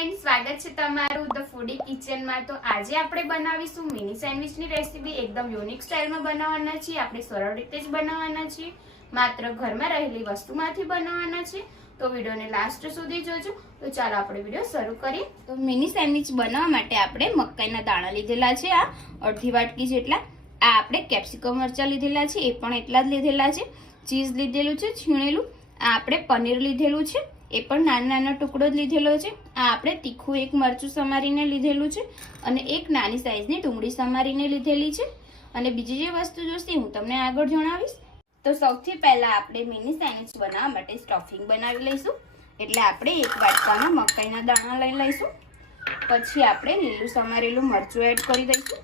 Friends, स्वागत है तमारू the foodie kitchen में। तो आज આપણે બનાવીશું મિની સેન્ડવિચ ની રેસીપી। एकदम યુનિક સ્ટાઇલ માં બનાવવાના છે। આપણે સરળ રીતે જ બનાવવાના છે, માત્ર ઘરમાં રહેલી વસ્તુમાંથી બનાવવાના છે। તો વિડિયોને લાસ્ટ સુધી જોજો। તો ચાલો આપણે વિડિયો શરૂ કરીએ। તો મિની સેન્ડવિચ બનાવવા માટે આપણે મકાઈના દાણા લીધેલા છે, આ અડધી વાટકી જેટલા। આ આપણે કેપ્સિકમ મરચા લીધેલા છે, એ પણ એટલા જ લીધેલા છે। ચીઝ લીધેલું છે છીણેલું। આ આપણે પનીર લીધેલું છે, એ પણ નાના નાના ટુકડો જ લીધેલો છે। આ આપણે તીખું એક મરચું સમારીને લીધેલું છે અને એક નાની સાઈઝની ડુંગળી સમારીને લીધેલી છે। અને બીજી જે વસ્તુ જોઈશે હું તમને આગળ જણાવીશ। તો સૌથી પહેલા આપણે મિની સેન્ડવિચ બનાવવા માટે સ્ટફિંગ બનાવી લઈશું। એટલે આપણે એક વાટકામાં મકાઈના દાણા લઈ લઈશું। પછી આપણે લીલું સમારેલું મરચું એડ કરી દઈશું,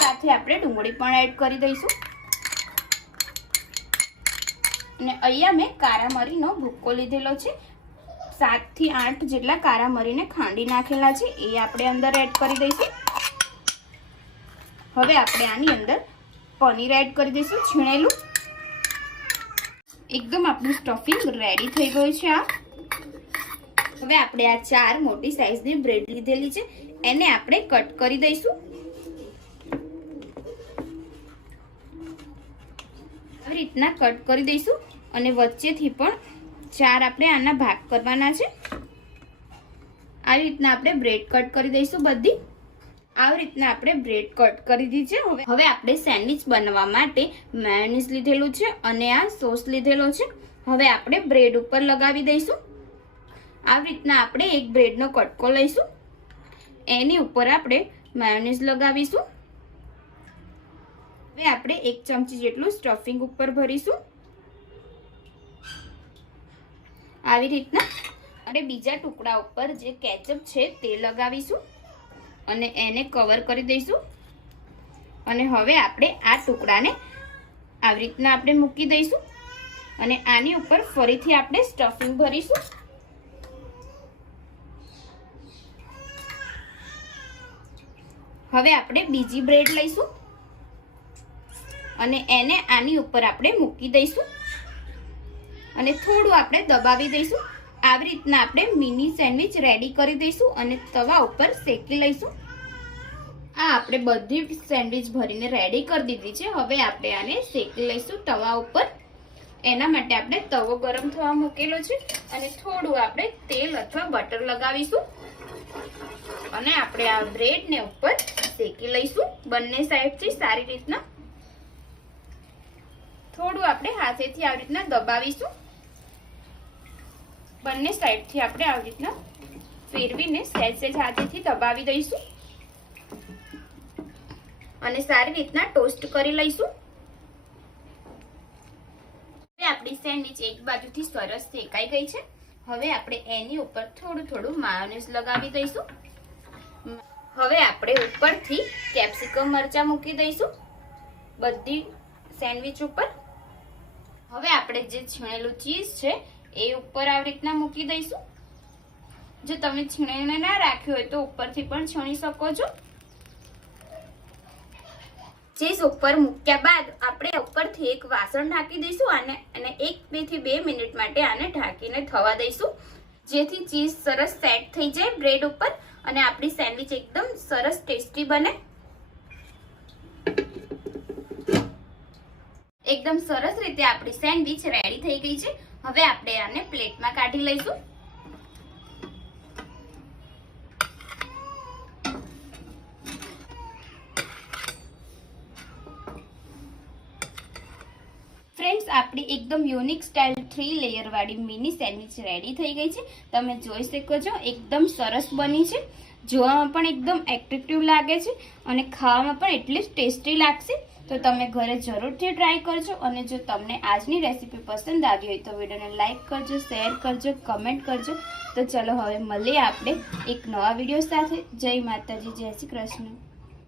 સાથે આપણે ડુંગળી પણ એડ કરી દઈશું। અને અહીંયા મેં કારા મરીનો ભૂક્કો લીધેલો છે, 7 થી 8 જેટલા કારા મરીને ખાંડી નાખેલા છે, એ આપણે અંદર એડ કરી દઈશું। હવે આપણે આની અંદર પનીર એડ કરી દઈશું છીણેલું। એકદમ આપણું સ્ટફિંગ રેડી થઈ ગયું છે। હવે આપણે આ 4 મોટી સાઈઝની બ્રેડ લીધેલી છે, એને આપણે કટ કરી દઈશું। આવી રીતના કટ કરી દઈશું અને વચ્ચેથી પણ 4 આપણે આના ભાગ કરવાના છે। આવી રીતના આપણે બ્રેડ કટ કરી દઈશું બધી। આવી રીતના આપણે બ્રેડ કટ કરી દીધી છે। હવે આપણે સેન્ડવિચ બનાવવા માટે મેયોનીઝ લીધેલું છે અને આ સોસ લીધેલો છે। હવે આપણે બ્રેડ ઉપર લગાવી દઈશું। આવી રીતના આપણે એક બ્રેડનો કટકો લઈશું, એની ઉપર આપણે મેયોનીઝ લગાવીશું। હવે આપણે 1 ચમચી જેટલું સ્ટફિંગ ઉપર ભરીશું આવી રીતના। અને બીજા ટુકડા ઉપર જે કેચઅપ છે તે લગાવીશું અને એને કવર કરી દઈશું। અને હવે આપણે આ ટુકડાને આવી રીતના આપણે મૂકી દઈશું અને આની ઉપર ફરીથી આપણે સ્ટફિંગ ભરીશું। હવે આપણે બીજી બ્રેડ લઈશું અને એને આની ઉપર આપણે મૂકી દઈશું અને થોડું આપણે દબાવી દઈશું। આવી રીતના આપણે મિની સેન્ડવિચ રેડી કરી દઈશું અને તવા ઉપર શેકી લઈશું। આ આપણે બધી સેન્ડવિચ ભરીને રેડી કરી દીધી છે। હવે આપણે આને શેકી લઈશું તવા ઉપર। એના માટે આપણે તવો ગરમ થવા મૂકેલો છે અને થોડું આપણે તેલ અથવા બટર લગાવીશું અને આપણે આ બ્રેડને ઉપર શેકી લઈશું બંને સાઈડથી સારી રીતના। થોડું આપણે હાથેથી આવી રીતના દબાવીશું, બંને સાઈડથી આપણે આવી રીતના ફેરવીને સહેજ હાથેથી દબાવી દઈશું અને સારી રીતના ટોસ્ટ કરી લઈશું। આપણી સેન્ડવિચ એક બાજુથી સરસ શેકાઈ ગઈ છે। હવે આપણે એની ઉપર થોડું થોડું માયોનેઝ લગાવી દઈશું। હવે આપણે ઉપરથી કેપ્સિકમ મરચા મૂકી દઈશું બધી સેન્ડવિચ ઉપર। હવે આપણે જે છીણેલું ચીઝ છે એ ઉપર આવી રીતના મૂકી દઈશું। જો તમે છીણીને ના રાખ્યું હોય તો ઉપરથી પણ છીણી શકો છો। ચીઝ ઉપર મૂક્યા બાદ આપણે ઉપરથી એક વાસણ ઢાંકી દઈશું અને 1 થી 2 મિનિટ માટે આને ઢાંકીને થવા દઈશું, જેથી ચીઝ સરસ સેટ થઈ જાય બ્રેડ ઉપર અને આપણી સેન્ડવિચ એકદમ સરસ ટેસ્ટી બને। એકદમ સરસ રીતે આપણી સેન્ડવિચ રેડી થઈ ગઈ છે। હવે આપણે આને પ્લેટમાં કાઢી લઈશું। ફ્રેન્ડ્સ, આપણી એકદમ યુનિક સ્ટાઇલ 3 લેયર વાળી મિની સેન્ડવિચ રેડી થઈ ગઈ છે। તમે જોઈ શકો છો એકદમ સરસ બની છે, જોવામાં પણ એકદમ એટ્રેક્ટિવ લાગે છે અને ખાવામાં પણ એટલી જ ટેસ્ટી લાગશે। તો તમે ઘરે જરૂરથી ટ્રાય કરજો અને જો તમને આજની રેસીપી પસંદ આવી હોય તો વિડીયોને લાઈક કરજો, શેર કરજો, કમેન્ટ કરજો। તો ચલો હવે મળીએ આપણે એક નવા વિડીયો સાથે। જય માતાજી, જય શ્રી કૃષ્ણ।